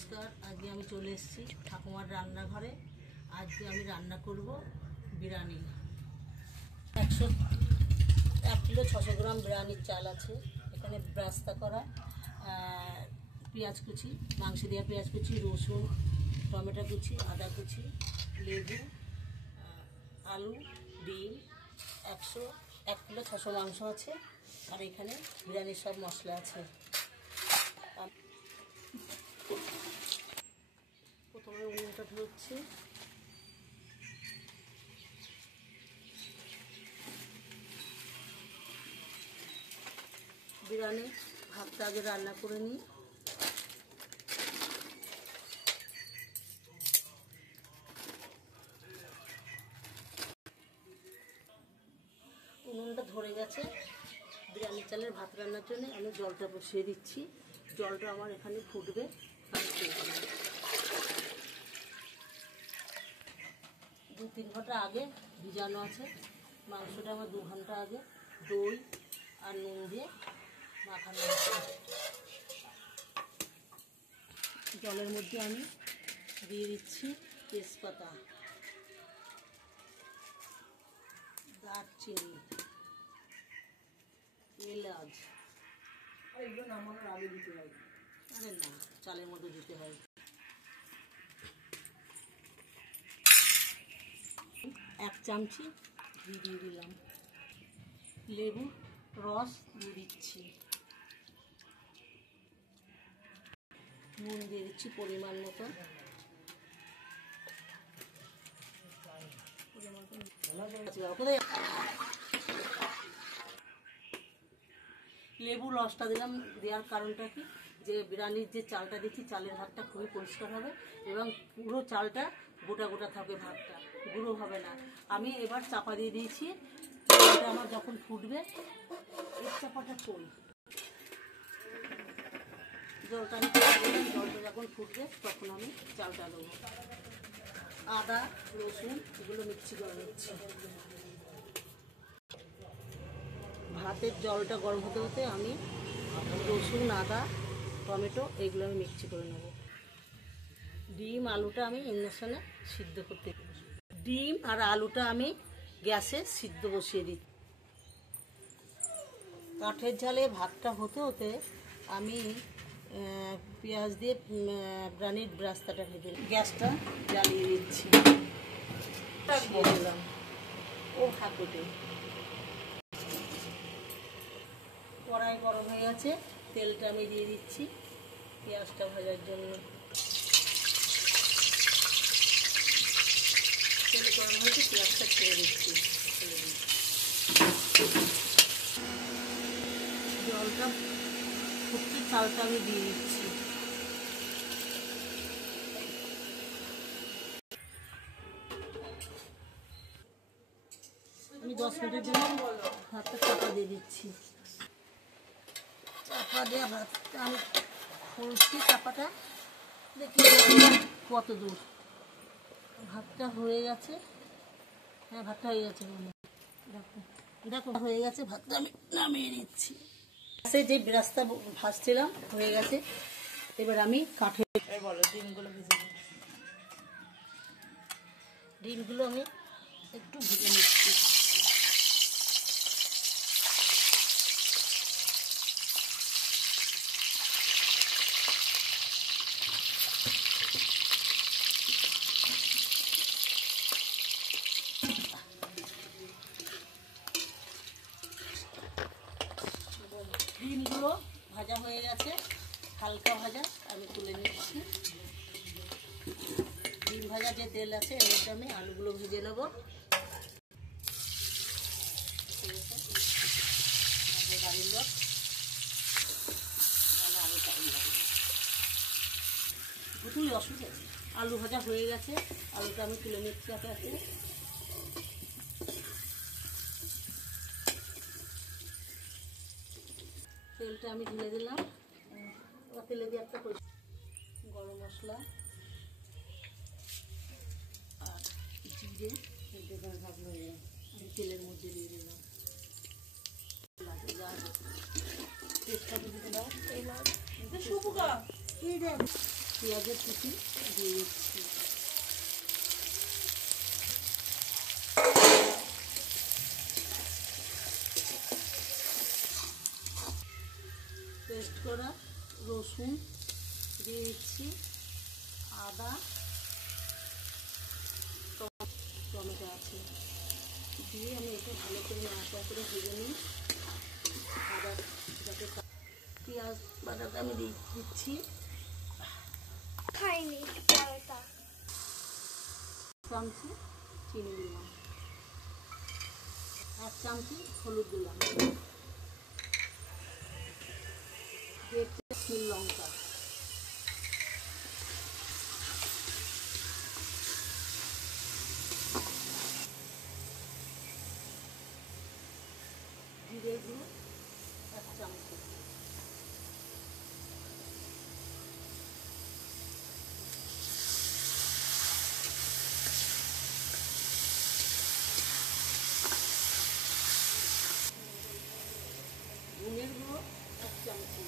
নমস্কার। আজকে আমি চলে এসেছি ঠাকুমার রান্নাঘরে। আজকে আমি রান্না করব বিরিয়ানি। 1 কিলো 600 গ্রাম বিরিয়ানির চাল আছে। এখানে ব্রাস্তা করা পেঁয়াজ কুচি, মাংস দেওয়া পেঁয়াজ কুচি, রসুন, টমেটো কুচি, আদা কুচি, লেবু, আলু, ডিম, 1 কিলো 600 মাংস আছে। আর এখানে বিরিয়ানির সব মশলা আছে। প্রথমে উনুনটা ধরছি। বিরিয়ানি ভাতটা আগে রান্না করে নিই। উনুনটা ধরে গেছে। বিরিয়ানি চালের ভাত রান্নার জন্য আমি জলটা বসিয়ে দিচ্ছি। জলটা আমার এখানে ফুটবে। 2-3 ঘন্টা আগে ভিজানো আছে। মাংসটা আমার 2 ঘন্টা আগে দই আর নুন দিয়ে মাখানো আছে। জলের মধ্যে আমি দিয়ে দিচ্ছি তেজপাতা, দারচিনি, এলাচ। আর এগুলো নামানোর আগে দিতে হয়? আরে না, চালের মধ্যে দিতে হয়। 1 চামচি ঘি দিয়ে দিলাম। লেবু রস দিয়ে দিচ্ছি। নুন দিয়ে দিচ্ছি পরিমাণ মতো। লেবু রসটা দিলাম। দেওয়ার কারণটা কি, যে বিরিয়ানির যে চালটা দিচ্ছি, চালের ভাতটা খুবই পরিষ্কার হবে এবং পুরো চালটা গোটা গোটা থাকবে, ভাতটা গুঁড়ো হবে না। আমি এবার চাপা দিয়ে দিয়েছি। এটা আমার যখন ফুটবে, এর চাপাটা কই জলটা আমি জলটা যখন ফুটবে তখন আমি চালটা দেবো। আদা রসুন এগুলো মিক্সি করে নিচ্ছি। ভাতের জলটা গরম হতে হতে আমি রসুন, আদা, টমেটো এগুলো আমি মিক্সি করে নেব। ডিম আলুটা আমি ইন্ডাকশনে সিদ্ধ করতে দেব। ডিম আর আলুটা আমি গ্যাসে সিদ্ধ বসিয়ে দিই। কাঠের জালে ভাতটা হতে হতে আমি পেঁয়াজ দিয়ে বিরিয়ানির ব্রাস্তাটা ভেজে গ্যাসটা জ্বালিয়ে দিচ্ছি। দিলাম ও হাঁকুটে। কড়াই গরম হয়ে গেছে, তেলটা আমি দিয়ে দিচ্ছি পেঁয়াজটা ভাজার জন্য। তেল গরম হয়েছে, পেঁয়াজটা ছেড়ে দিচ্ছি। জলটা ফুটতে চালটা আমি দিয়ে দিচ্ছি। আমি 10 মিনিটের জন্য ভাতটা চাপা দিয়ে দিচ্ছি। চাপা দেওয়া ভাতটা আমি খুলছি। চাপাটা দেখি কত দূর ভাতটা হয়ে গেছে। হ্যাঁ, ভাতটা হয়ে গেছে। দেখো দেখো হয়ে গেছে। ভাতটা আমি নামিয়ে নিচ্ছি। যে ব্রাস্তা ভাজছিলাম হয়ে গেছে। এবার আমি কাঠে ডিমগুলো আমি একটু ভেজে নিচ্ছি। ডিমগুলো ভাজা হয়ে গেছে, হালকা ভাজা, আমি তুলে নিচ্ছি। ডিম ভাজা যে তেল আছে এর মধ্যে আমি আলুগুলো ভেজে নেব। অসুবিধা আছে। আলু ভাজা হয়ে গেছে, আলুটা আমি তুলে নিচ্ছি একে একে। তেলটা আমি ঢেলে দিলাম। তেলে দিয়ে একটা গরম মশলা আর জিরে তেলের মধ্যে দিয়ে দিলাম। তেজপাতা দিতে দাও। পেঁয়াজের কুচি দিয়ে দিচ্ছি। পেস্ট করা রসুন দিয়ে দিচ্ছি, আদা, টমেটো আছে দিয়ে আমি এটা ভালো করে নাড়াচাড়া করে ভেজে নিই। আদা যাতে পেঁয়াজ বাটাটা আমি দিচ্ছি। চামচি চিনি দিলাম, 1 চামচি হলুদ দিলাম, 1 টেবিল লঙ্কা, জিরে গুঁড়ো 1 চামচি, ধনের গুঁড়ো 1 চামচি,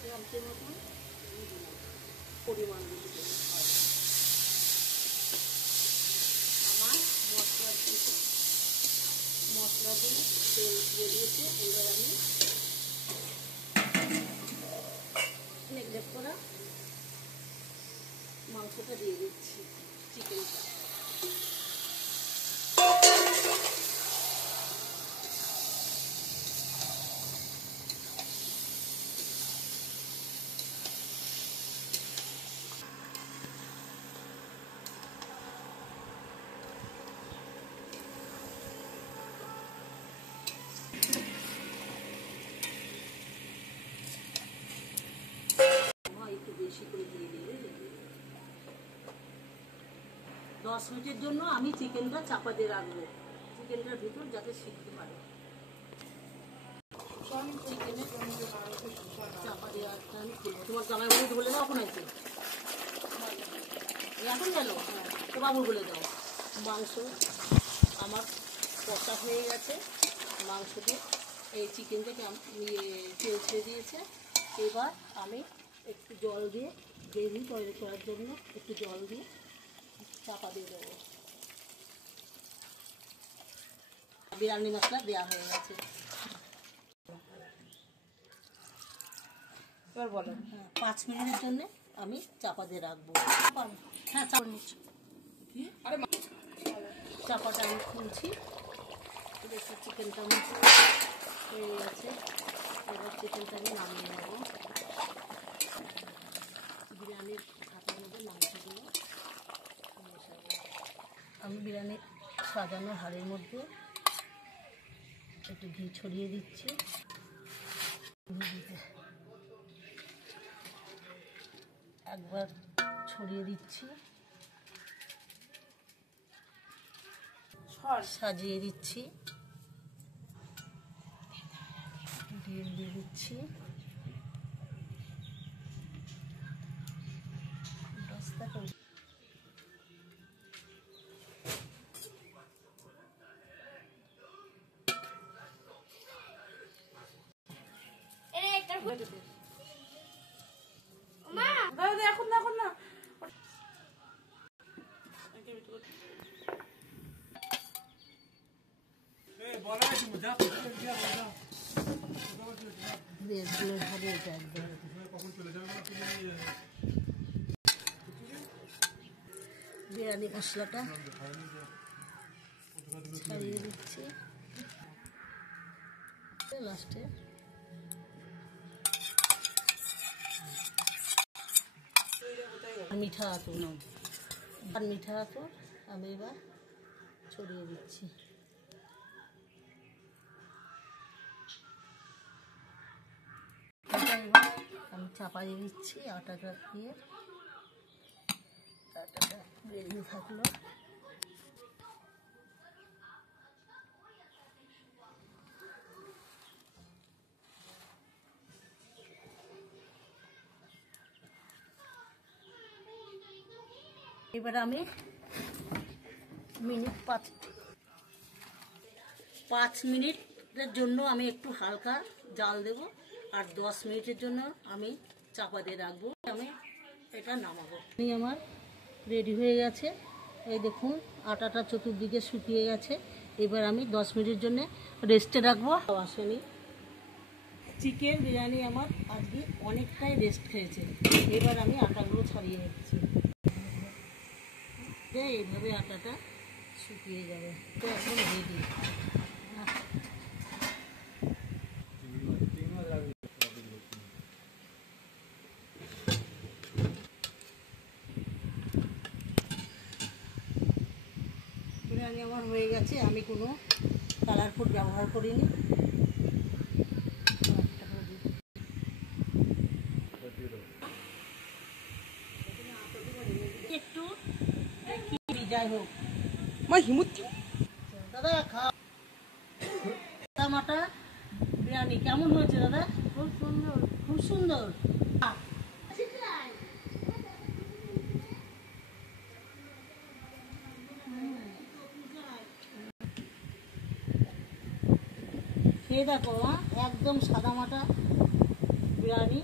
চামচের মতন পরিমাণ দিয়ে দিতে হবে। আমার মশলা দিয়ে তেল দিয়ে দিয়েছে। এবার আমি নেগলেট করা মাংসটা দিয়ে দিচ্ছি, চিকেনটা। একটু বেশি করে দিয়ে দেবে। 10 মিনিটের জন্য আমি চিকেনটা চাপা দিয়ে রাখবো, চিকেনটার ভিতর যাতে শিখতে পারে। চাপা দিয়ে রাখতে আমি খুলবো। তোমার জামাই বলে ঢলে দাও, এখন আছে এখন গেল তো বাবুর বলে দাও। মাংস আমার কষা হয়ে গেছে, মাংস দিয়ে এই চিকেনটাকে তেল ছেড়ে দিয়েছে। এবার আমি একটু জল দিয়ে গ্রেভি তৈরি করার জন্য একটু জল দিয়ে চাপা দিয়ে দেবো। বিরিয়ানি মশলা দেওয়া হয়ে গেছে। এবার বলো। 5 মিনিটের জন্য আমি চাপা দিয়ে রাখবো। হ্যাঁ, চাপা নিচ্ছি। চাপাটা আমি খুলছি, দেখছি চিকেনটা আমার হয়ে গেছে। এবার চিকেনটা আমি নামিয়ে নেব। বিরিয়ানির ঢাকার মধ্যে মাংসগুলো মেশাবো। আমি বিরিয়ানি সাজানো হাঁড়ির মধ্যে একটু ঘি ছড়িয়ে দিচ্ছি। একবার ছড়িয়ে দিচ্ছি, সাজিয়ে দিচ্ছি, ডিম দিয়ে দিচ্ছি, এখন না বিরিয়ানি মশলাটা ছাড়িয়ে দিচ্ছি লাস্টে। মিঠা আতর আর মিঠা আতর আমি এবার ছড়িয়ে দিচ্ছি। এবার আমি চাপাই দিচ্ছি আটাটা দিয়ে। আটাটা বেরিয়ে থাকলো। এবার আমি মিনিট 5 মিনিটের জন্য আমি একটু হালকা জাল দেব, আর 10 মিনিটের জন্য আমি চাপা দিয়ে রাখবো। আমি এটা নামাবো। আমার রেডি হয়ে গেছে, এই দেখুন আটাটা চতুর্দিকে শুকিয়ে গেছে। এবার আমি 10 মিনিটের জন্য রেস্টে রাখবো। আসেনি, চিকেন বিরিয়ানি আমার আজকে অনেকটাই রেস্ট খেয়েছে। এবার আমি আটাগুলো ছাড়িয়ে নিচ্ছি, এইভাবে আটাটা শুকিয়ে যাবে। তো একদম রেডি। বিরিয়ানি আমার হয়ে গেছে, আমি কোনো কালার ফুড ব্যবহার করিনি। একটু যাই হোক দাদা মাটা বিরিয়ানি কেমন হয়েছে দাদা? খুব সুন্দর, খুব সুন্দর। খেয়ে দেখো, একদম সাদা মাটা বিরিয়ানি।